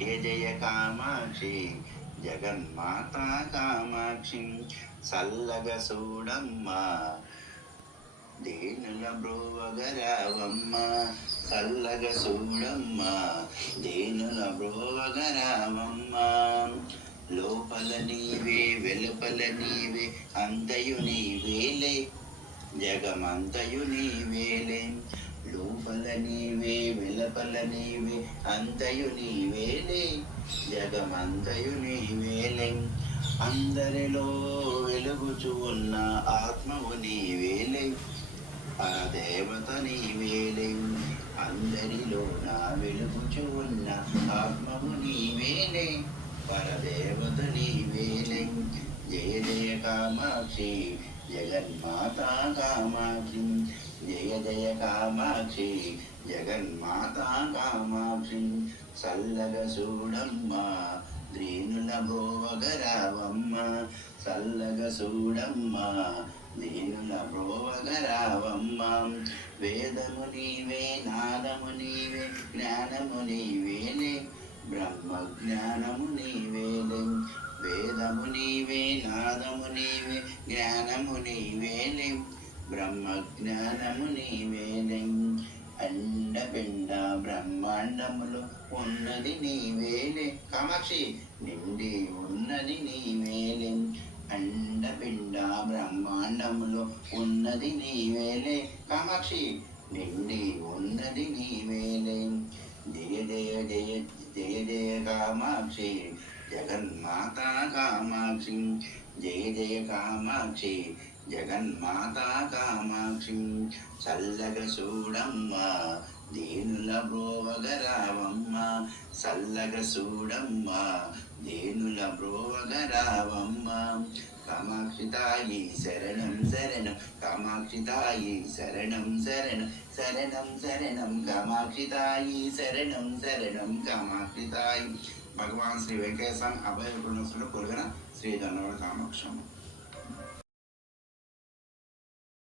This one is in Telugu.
జయ జయ కామాక్షి జగన్మాతా కామాక్షి చల్లగ చూడమ్మ దేనుల బ్రోవగరావమ్మ చల్లగ చూడమ్మ దేనుల బ్రోవగరావమ్మ లోపల నీవే వెలుపల నీవే అంతయు నీవేలే జగమంతయు నీవేలే లోపల నీవే వెలుపల నీవే అంతయు నీవేలే జగమంతయు నీవేలే అందరిలో వెలుగుచు ఉన్న ఆత్మవు నీవేలే పరదేవత నీవేలే అందరిలో నా వెలుగుచు ఉన్న ఆత్మవు నీవేలే పరదేవత నీవేలే జయ జయ కామాక్షి జగన్మాతా కామాక్షి జయ జయ కామాక్షి జగన్మాతా కామాక్షి చల్లగ చూడమ్మ దీనుల బ్రోవగరావమ్మ చల్లగ చూడమ్మ దీనుల బ్రోవగరావమ్మ వేదము నీవే నాదము నీవే జ్ఞానము నీవేలే బ్రహ్మ జ్ఞానము నీవేలే వేదము నీవే నాదము నీవే జ్ఞానము నీవేలే బ్రహ్మ జ్ఞానము నీవేలే అండపిండ బ్రహ్మాండములు ఉన్నది నీవేలే కామాక్షి నిండి ఉన్నది నీవేలే అండపిండ బ్రహ్మాండములు ఉన్నది నీవేలే కామాక్షి నిండి ఉన్నది నీవేలే జయ జయ జయ జయ జయ కామాక్షి జగన్మాతా కామాక్షి జయ జయ కామాక్షి జగన్మాతా కామాక్షి చల్లగ చూడమ్మ దీనుల బ్రోవగరావమ్మ చల్లగ చూడమ్మ దీనుల బ్రోవగరావమ్మ కామాక్షి తాయి శరణం శరణం కామాక్షి తాయి శరణం శరణం శరణం శరణం కామాక్షి తాయి శరణం శరణం కామాక్షి తాయి భగవాన్ శ్రీ వెంకటేశ్వర అభయ పుణ్యసులు కొలుగన శ్రీ ధనవ కామాక్షము